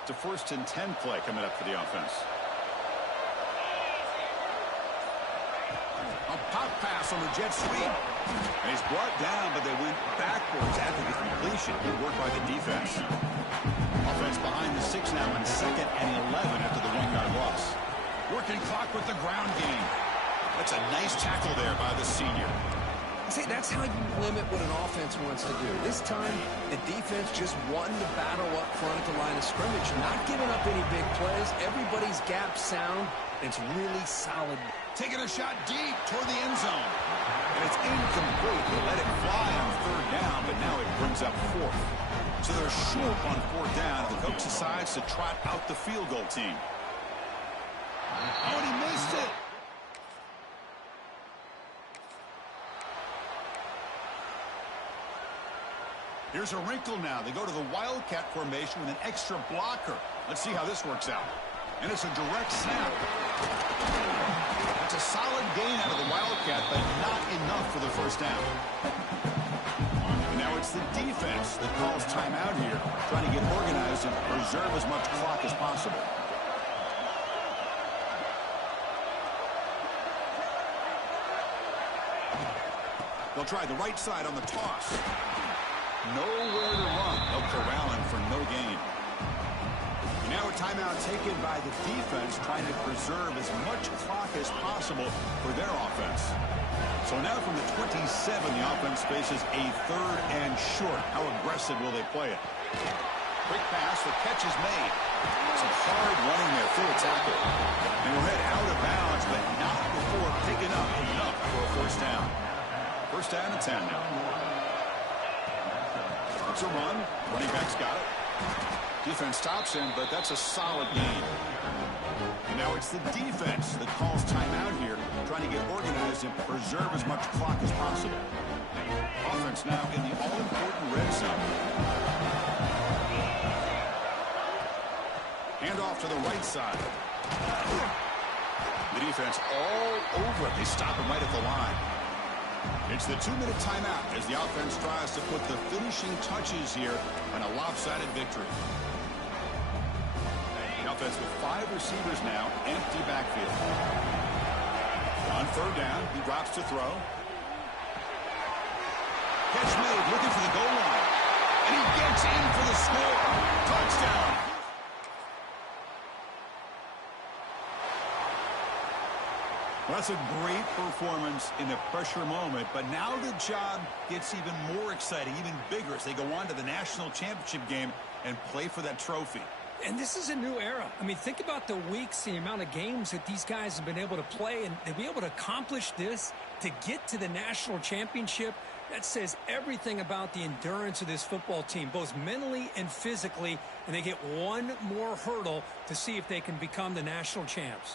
It's a 1st and 10 play coming up for the offense. A pop pass on the jet sweep. And he's brought down, but they went backwards after the completion. Good work by the defense. Offense behind the 6 now in 2nd and 11 after the 1-yard loss. Working clock with the ground game. That's a nice tackle there by the senior. See, that's how you limit what an offense wants to do. This time, the defense just won the battle up front at the line of scrimmage, not giving up any big plays. Everybody's gap sound. It's really solid. Taking a shot deep toward the end zone. And it's incomplete. They let it fly on 3rd down, but now it brings up 4th. So they're short on 4th down, and the coach decides to trot out the field goal team. Oh, and he missed it. Here's a wrinkle now. They go to the Wildcat formation with an extra blocker. Let's see how this works out. And it's a direct snap. It's a solid gain out of the Wildcat, but not enough for the 1st down. And now it's the defense that calls timeout here, trying to get organized and preserve as much clock as possible. They'll try the right side on the toss. Nowhere to run. They'll corral him for no gain. And now a timeout taken by the defense, trying to preserve as much clock as possible for their offense. So now from the 27, the offense faces a 3rd and short. How aggressive will they play it? Quick pass, the catch is made. Some hard running there through a tackle. And we'll head out of bounds, but not before picking up enough for a 1st down. 1st down and 10 now. It's a run. Running back's got it. Defense stops him, but that's a solid gain. And now it's the defense that calls timeout here, trying to get organized and preserve as much clock as possible. Offense now in the all-important red zone. Hand off to the right side. The defense all over it. They stop him right at the line. It's the 2-minute timeout as the offense tries to put the finishing touches here on a lopsided victory. The offense with 5 receivers now, empty backfield. On 3rd down, he drops to throw. Catch made, looking for the goal line. And he gets in for the score. Touchdown. Well, that's a great performance in a pressure moment, but now the job gets even more exciting, even bigger as they go on to the national championship game and play for that trophy. And this is a new era. I mean, think about the weeks, the amount of games that these guys have been able to play, and to be able to accomplish this, to get to the national championship, that says everything about the endurance of this football team, both mentally and physically, and they get one more hurdle to see if they can become the national champs.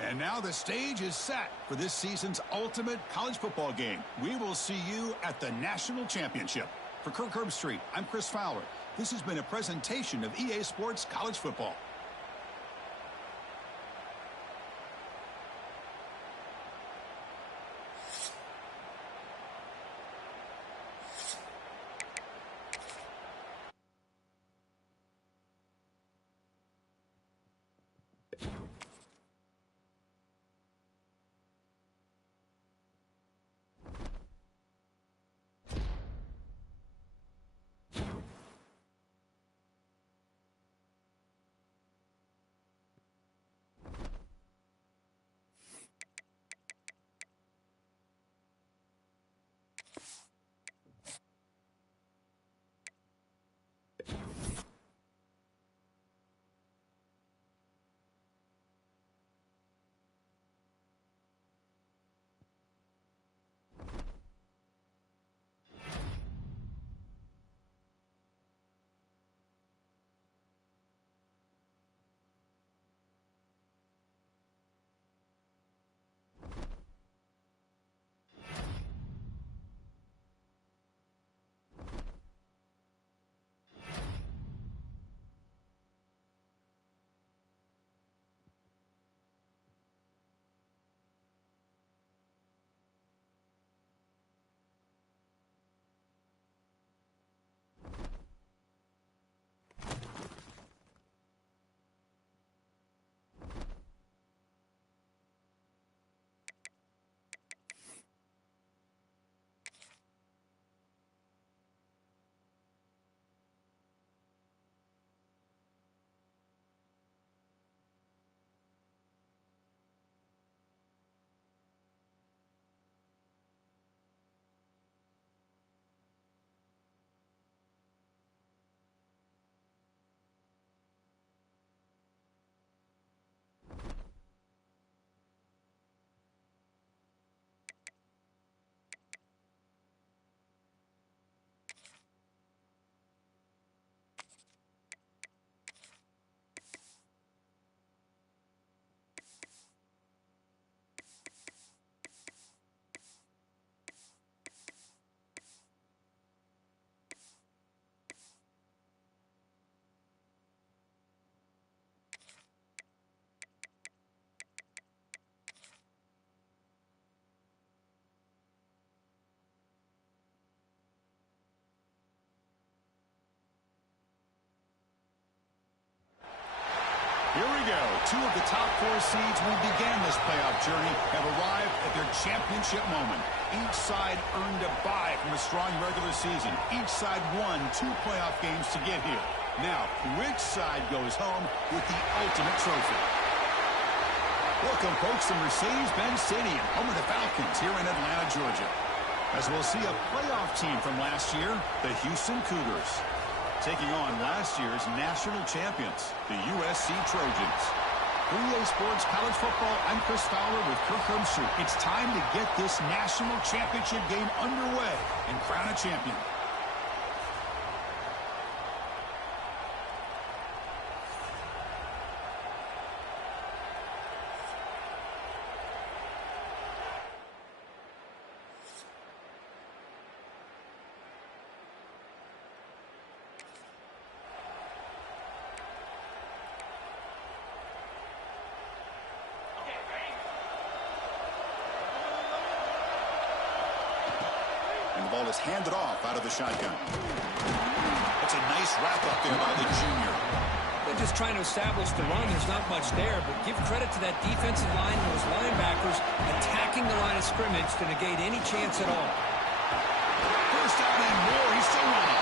And now the stage is set for this season's ultimate college football game. We will see you at the national championship. For Kirk Herbstreit, I'm Chris Fowler. This has been a presentation of EA Sports College Football. Two of the top 4 seeds who began this playoff journey have arrived at their championship moment. Each side earned a bye from a strong regular season. Each side won 2 playoff games to get here. Now, which side goes home with the ultimate trophy? Welcome, folks, to Mercedes-Benz Stadium, home of the Falcons here in Atlanta, Georgia. As we'll see a playoff team from last year, the Houston Cougars, taking on last year's national champions, the USC Trojans. For EA Sports College Football, I'm Chris Fowler with Kirk Herbstreit. It's time to get this national championship game underway and crown a champion. And the ball is handed off out of the shotgun. That's a nice wrap up there by the junior. They're just trying to establish the run. There's not much there, but give credit to that defensive line and those linebackers attacking the line of scrimmage to negate any chance at all. First down and more. He's still running.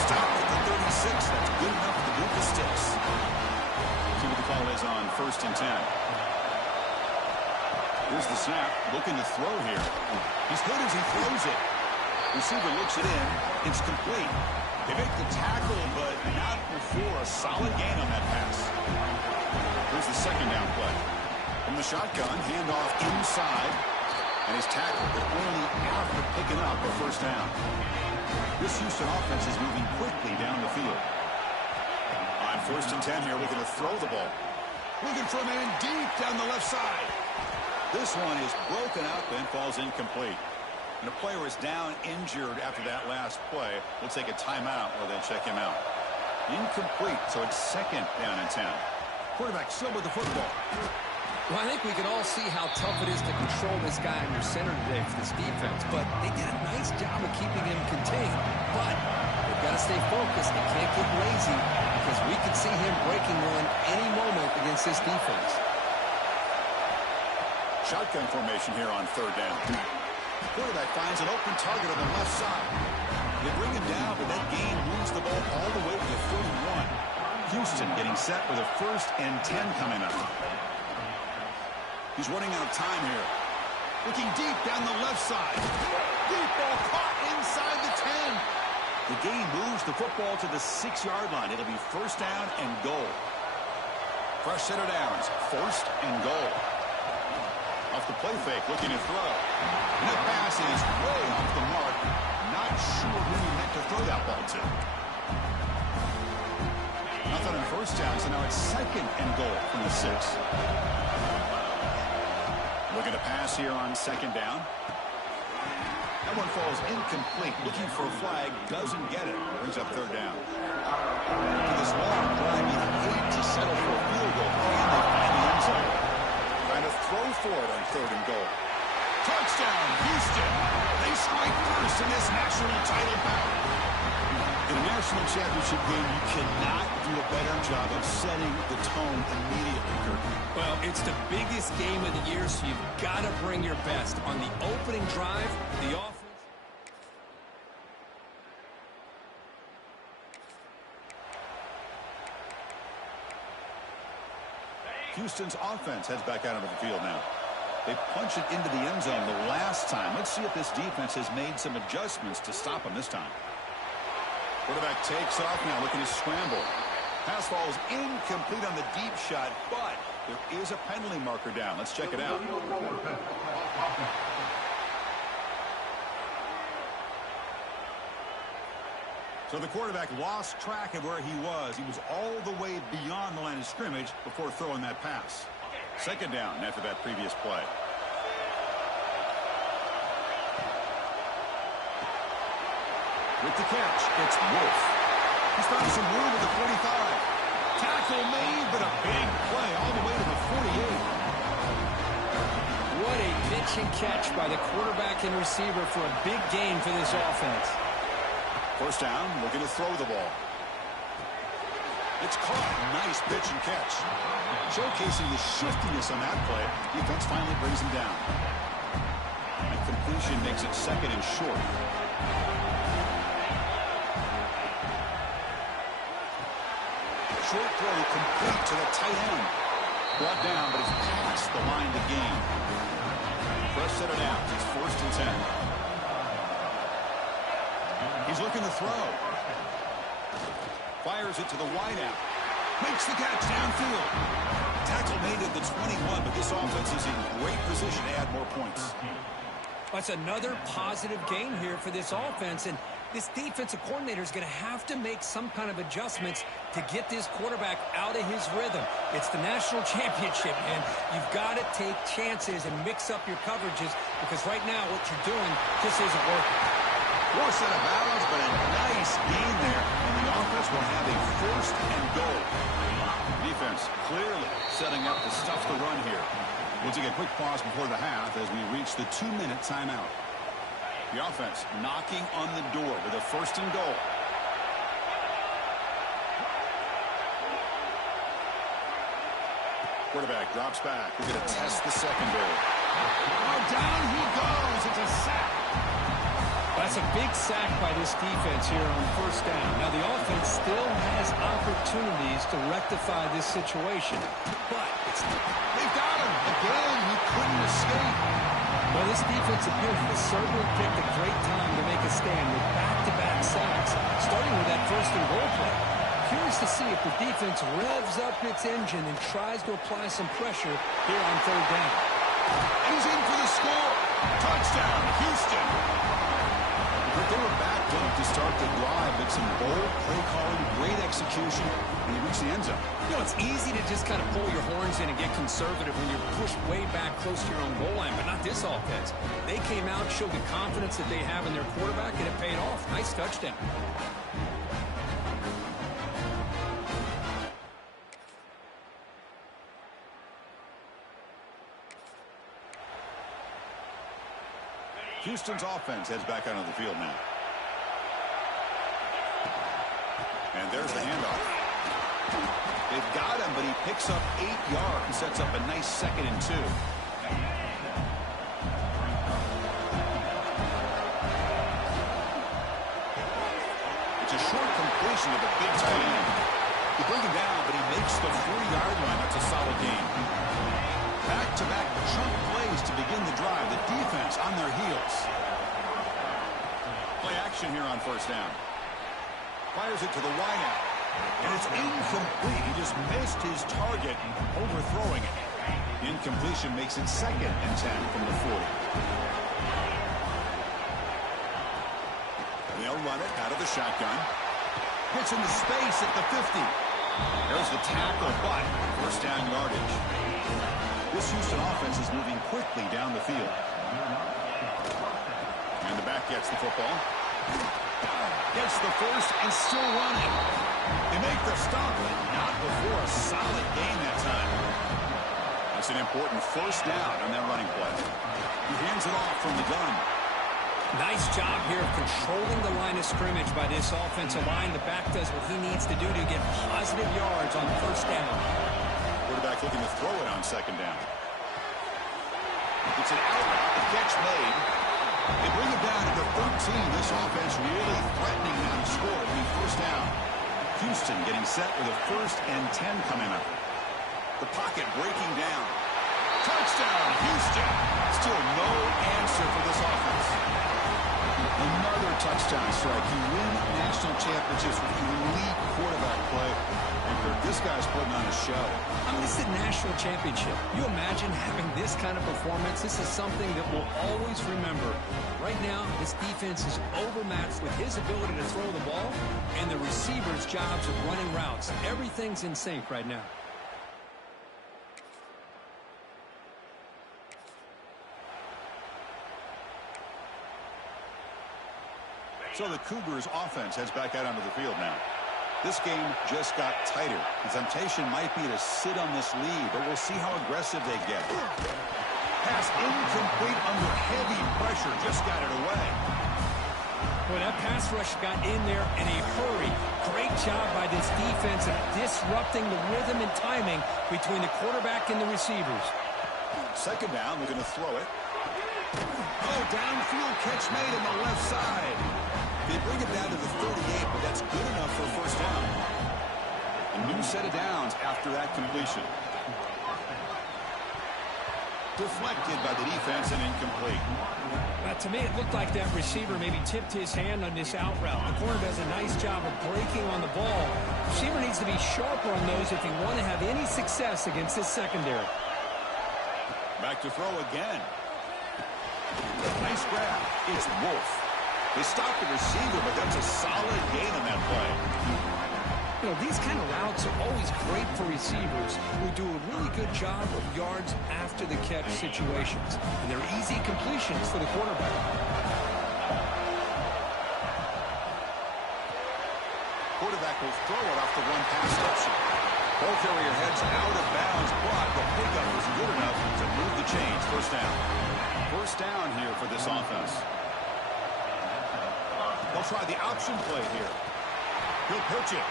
Stop at the 36. That's good enough for the group of sticks. See what the call is on 1st and 10. Here's the snap. Looking to throw here. He's good as he throws it. Receiver looks it in. It's complete. They make the tackle, but not before a solid gain on that pass. Here's the second down play. From the shotgun, handoff inside. And he's tackled, but only after picking up a first down. This Houston offense is moving quickly down the field. On 1st and 10 here, we're going to throw the ball. Looking for a man deep down the left side. This one is broken up and falls incomplete. And the player is down injured after that last play. We'll take a timeout while they check him out. Incomplete, so it's 2nd down and 10. Quarterback still with the football. Well, I think we can all see how tough it is to control this guy under center today for this defense, but they did a nice job of keeping him contained. But they've got to stay focused. They can't get lazy because we could see him breaking one any moment against this defense. Shotgun formation here on 3rd down. The quarterback finds an open target on the left side. They bring him down, but that gain moves the ball all the way to the 31. Houston getting set with a 1st and 10 coming up. He's running out of time here. Looking deep down the left side. Deep ball caught inside the 10. The gain moves the football to the 6-yard line. It'll be 1st down and goal. Fresh set of downs. 1st and goal. Off the play fake, looking to throw. And that pass is way off the mark. Not sure who he meant to throw that ball to. Nothing on 1st down, so now it's 2nd and goal from the 6. Looking to pass here on 2nd down. That one falls incomplete. Looking for a flag, doesn't get it. Brings up 3rd down. To this long drive, you hate to settle for a field goal. And they find the end zone. Trying to throw for it on 3rd and goal. Touchdown, Houston. They strike first in this national title bout. In a national championship game, you cannot do a better job of setting the tone immediately, Kirk. Well, it's the biggest game of the year, so you've got to bring your best. On the opening drive, the offense... Houston's offense heads back out onto the field now. They punch it into the end zone the last time. Let's see if this defense has made some adjustments to stop them this time. Quarterback takes off now, looking to scramble. Pass falls incomplete on the deep shot, but there is a penalty marker down. Let's check it out. So the quarterback lost track of where he was. He was all the way beyond the line of scrimmage before throwing that pass. 2nd down after that previous play. With the catch, it's Wolf. He's found some room at the 45. Tackle made, but a big play all the way to the 48. What a pitch and catch by the quarterback and receiver for a big gain for this offense. 1st down, looking to throw the ball. It's caught. Nice pitch and catch. Showcasing the shiftiness on that play. Defense finally brings him down. And completion makes it second and short. Short throw complete to the tight end. Brought down, but it's past the line to gain. Press set it out. It's 1st and 10. He's looking to throw. Fires it to the wideout. Makes the catch downfield. Tackle made at the 21, but this offense is in great position to add more points. That's another positive gain here for this offense, and this defensive coordinator is going to have to make some kind of adjustments to get this quarterback out of his rhythm. It's the national championship, and you've got to take chances and mix up your coverages because right now what you're doing just isn't working. Lost out of bounds, but a nice gain there, and the offense will have a 1st and goal. Defense clearly setting up to stuff the run here. We'll take a quick pause before the half as we reach the 2-minute timeout. The offense knocking on the door with a 1st and goal. Quarterback drops back. We're going to test the secondary. Oh, down he goes. It's a sack. That's a big sack by this defense here on 1st down. Now, the offense still has opportunities to rectify this situation, but they've got him. Again, he couldn't escape. Well, this defensive unit has certainly picked a great time to make a stand with back-to-back sacks, starting with that 1st and goal play. Curious to see if the defense revs up its engine and tries to apply some pressure here on 3rd down. And he's in for the score. Touchdown, Houston. But they were backed up to start the drive, but some bold play calling, great execution, and they reached the end zone. You know, it's easy to just kind of pull your horns in and get conservative when you're pushed way back close to your own goal line, but not this offense. They came out, showed the confidence that they have in their quarterback, and it paid off. Nice touchdown. Houston's offense heads back out on the field now. And there's the handoff. They've got him, but he picks up 8 yards and sets up a nice 2nd and 2. It's a short completion to the big tight end. They bring him down, but he makes the 40-yard line. That's a solid gain. Back-to-back chunk plays to begin the drive. The defense on their heels. Play action here on 1st down. Fires it to the wideout. And it's incomplete. He just missed his target, overthrowing it. Incompletion makes it 2nd and 10 from the 40. They'll run it out of the shotgun. Gets into space at the 50. There's the tackle, but 1st down yardage. This Houston offense is moving quickly down the field. And the back gets the football. Gets the 1st and still running. They make the stop, but not before a solid gain that time. That's an important 1st down on that running play. He hands it off from the gun. Nice job here of controlling the line of scrimmage by this offensive line. The back does what he needs to do to get positive yards on 1st down. Quarterback looking to throw it on 2nd down. It's an out route, the catch made. They bring it down to the 13. This offense really threatening now to score. It'll be 1st down. Houston getting set with a 1st and 10 coming up. The pocket breaking down. Touchdown, Houston. Still no answer for this offense. Another touchdown strike. You win national championships with elite quarterback play. And this guy's putting on a show. I mean, this is a national championship. You imagine having this kind of performance? This is something that we'll always remember. Right now, this defense is overmatched with his ability to throw the ball and the receivers' jobs of running routes. Everything's in sync right now. So the Cougars offense heads back out onto the field now. This game just got tighter. The temptation might be to sit on this lead, but we'll see how aggressive they get. Pass incomplete under heavy pressure. Just got it away. Well, that pass rush got in there in a hurry. Great job by this defense of disrupting the rhythm and timing between the quarterback and the receivers. Second down, they're going to throw it. Oh, downfield catch made on the left side. They bring it down to the 38, but that's good enough for a first down. A new set of downs after that completion. Deflected by the defense and incomplete. To me, it looked like that receiver maybe tipped his hand on this out route. The corner does a nice job of breaking on the ball. The receiver needs to be sharper on those if you want to have any success against this secondary. Back to throw again. Nice grab. It's Wolf. They stopped the receiver, but that's a solid gain on that play. You know, these kind of routes are always great for receivers who do a really good job of yards after the catch situations. And they're easy completions for the quarterback. Quarterback will throw it off the one-pass option. Ball carrier heads out of bounds, but the pickup was good enough to move the chains. First down. First down here for this offense. They'll try the option play here. He'll pitch it.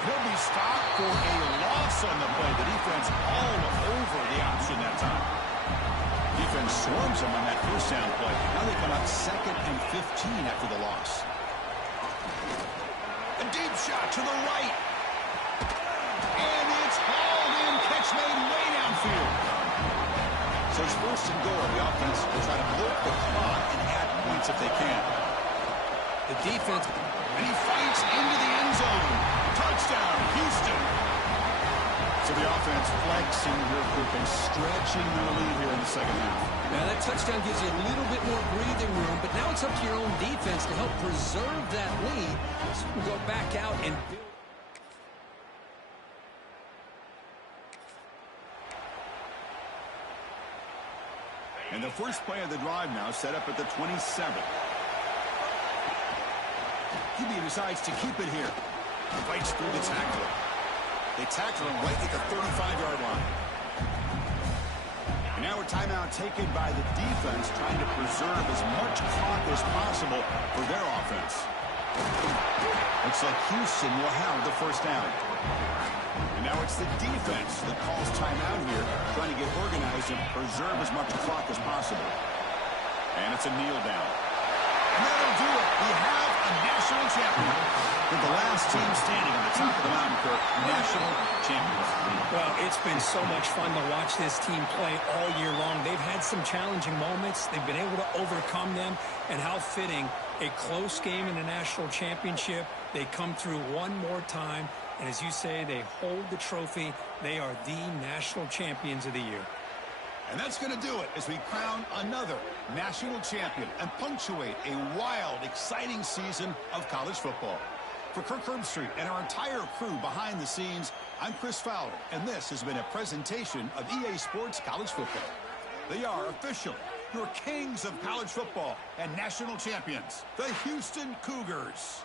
He'll be stopped for a loss on the play. The defense all over the option that time. Defense swarms him on that first down play. Now they come up 2nd and 15 after the loss. A deep shot to the right. And it's hauled in. Catch made way downfield. So it's first and goal. The offense will try to milk the clock and add points if they can. The defense... And he fights into the end zone. Touchdown, Houston. So the offense flexing real quick and stretching their lead here in the second half. Now that touchdown gives you a little bit more breathing room, but now it's up to your own defense to help preserve that lead so you can go back out and build. And the first play of the drive now set up at the 27. QB decides to keep it here. Fights through the tackler. They tackle him right at the 35-yard line. And now a timeout taken by the defense, trying to preserve as much clock as possible for their offense. Looks like Houston will have the first down. And now it's the defense that calls timeout here, trying to get organized and preserve as much clock as possible. And it's a kneel down. And that'll do it. We have a national champion. With the last team standing on the top of the mountain, Kirk, national champions. Well, it's been so much fun to watch this team play all year long. They've had some challenging moments. They've been able to overcome them. And how fitting, a close game in the national championship. They come through one more time. And as you say, they hold the trophy. They are the national champions of the year. And that's going to do it as we crown another national champion and punctuate a wild, exciting season of college football. For Kirk Herbstreit and our entire crew behind the scenes, I'm Chris Fowler, and this has been a presentation of EA Sports College Football. They are official, your kings of college football and national champions, the Houston Cougars.